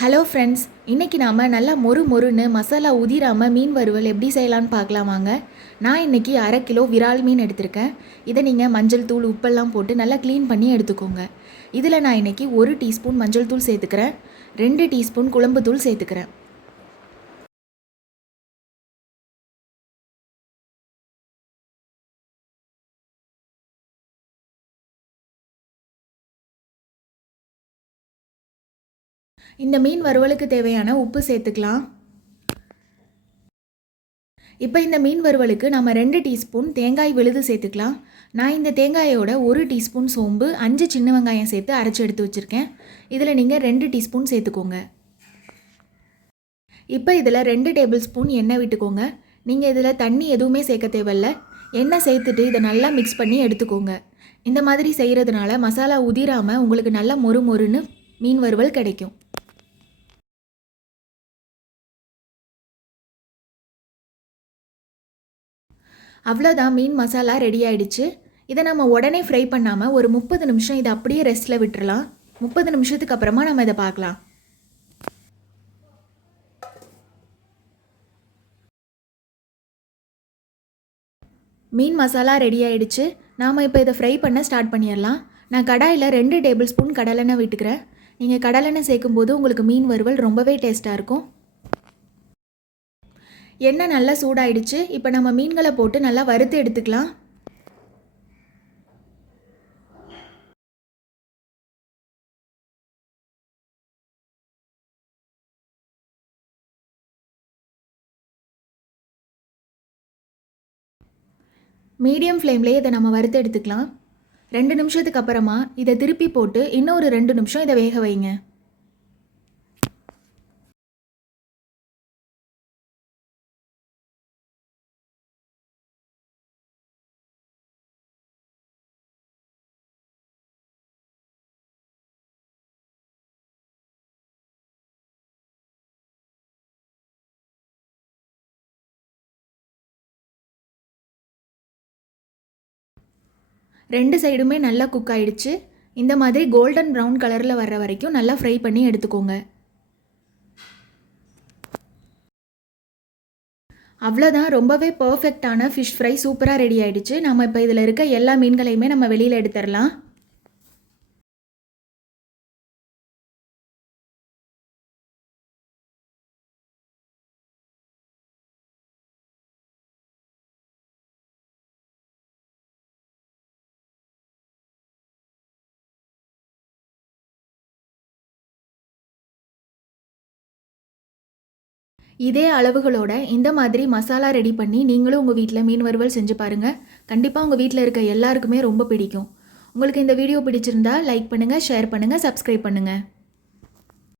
Hello friends, இன்றைக்கி நாம் நல்லா மொறு மொறுன்னு மசாலா உதிராமல் மீன் வறுவல் எப்படி செய்யலான்னு பார்க்கலாம் வாங்க. நான் இன்றைக்கி 1/2 கிலோ விரால் மீன் எடுத்திருக்கேன். இதை நீங்கள் மஞ்சள் தூள் உப்பெல்லாம் போட்டு நல்லா க்ளீன் பண்ணி எடுத்துக்கோங்க. இதில் நான் இன்றைக்கி 1 டீஸ்பூன் மஞ்சள் தூள் சேர்த்துக்கிறேன், 2 டீஸ்பூன் குழம்பு தூள் சேர்த்துக்கிறேன். இந்த மீன் வறுவலுக்கு தேவையான உப்பு சேர்த்துக்கலாம். இப்போ இந்த மீன் வறுவலுக்கு நம்ம 2 டீஸ்பூன் தேங்காய் விழுது சேர்த்துக்கலாம். நான் இந்த தேங்காயோட 1 டீஸ்பூன் சோம்பு, 5 சின்ன வெங்காயம் சேர்த்து அரைச்சி எடுத்து வச்சுருக்கேன். இதில் நீங்கள் 2 டீஸ்பூன் சேர்த்துக்கோங்க. இப்போ இதில் 2 டேபிள் ஸ்பூன் எண்ணெய் விட்டுக்கோங்க. நீங்கள் இதில் தண்ணி எதுவுமே சேர்க்க தேவையில்ல. எண்ணெய் சேர்த்துட்டு இதை நல்லா மிக்ஸ் பண்ணி எடுத்துக்கோங்க. இந்த மாதிரி செய்கிறதுனால மசாலா உதிராமல் உங்களுக்கு நல்லா மொறு மொறுன்னு மீன் வறுவல் கிடைக்கும். அவ்வளோதான், மீன் மசாலா ரெடி ஆகிடுச்சு. இதை நம்ம உடனே ஃப்ரை பண்ணாமல் ஒரு 30 நிமிஷம் இதை அப்படியே ரெஸ்ட்டில் விட்டுறலாம். 30 நிமிஷத்துக்கு அப்புறமா நம்ம இதை பார்க்கலாம். மீன் மசாலா ரெடி ஆகிடுச்சு. நாம் இப்போ இதை ஃப்ரை பண்ண ஸ்டார்ட் பண்ணிடலாம். நான் கடாயில் 2 டேபிள் ஸ்பூன் கடலெண்ணெய் விட்டுக்கிறேன். நீங்கள் கடலெண்ணெய் சேர்க்கும்போது உங்களுக்கு மீன் வறுவல் ரொம்பவே டேஸ்ட்டாக இருக்கும். எண்ணெய் நல்லா சூடாயிடுச்சு. இப்போ நம்ம மீன்களை போட்டு நல்லா வறுத்து எடுத்துக்கலாம். மீடியம் ஃப்ளேம்லேயே இதை நம்ம வறுத்து எடுத்துக்கலாம். 2 நிமிஷத்துக்கு அப்புறமா இதை திருப்பி போட்டு இன்னொரு 2 நிமிஷம் இதை வேக வைங்க. ரெண்டு சைடுமே நல்லா குக் ஆகிடுச்சு. இந்த மாதிரி கோல்டன் ப்ரௌன் கலரில் வர்ற வரைக்கும் நல்லா ஃப்ரை பண்ணி எடுத்துக்கோங்க. அவ்வளோதான், ரொம்பவே பர்ஃபெக்டான ஃபிஷ் ஃப்ரை சூப்பராக ரெடி ஆகிடுச்சு. நம்ம இப்போ இதில் இருக்க எல்லா மீன்களையுமே நம்ம வெளியில் எடுத்துடலாம். இதே அளவுகளோட இந்த மாதிரி மசாலா ரெடி பண்ணி நீங்களும் உங்கள் வீட்டில் மீன் வறுவல் செஞ்சு பாருங்கள். கண்டிப்பாக உங்கள் வீட்டில் இருக்க எல்லாருக்குமே ரொம்ப பிடிக்கும். உங்களுக்கு இந்த வீடியோ பிடிச்சிருந்தா லைக் பண்ணுங்கள், ஷேர் பண்ணுங்கள், சப்ஸ்கிரைப் பண்ணுங்கள்.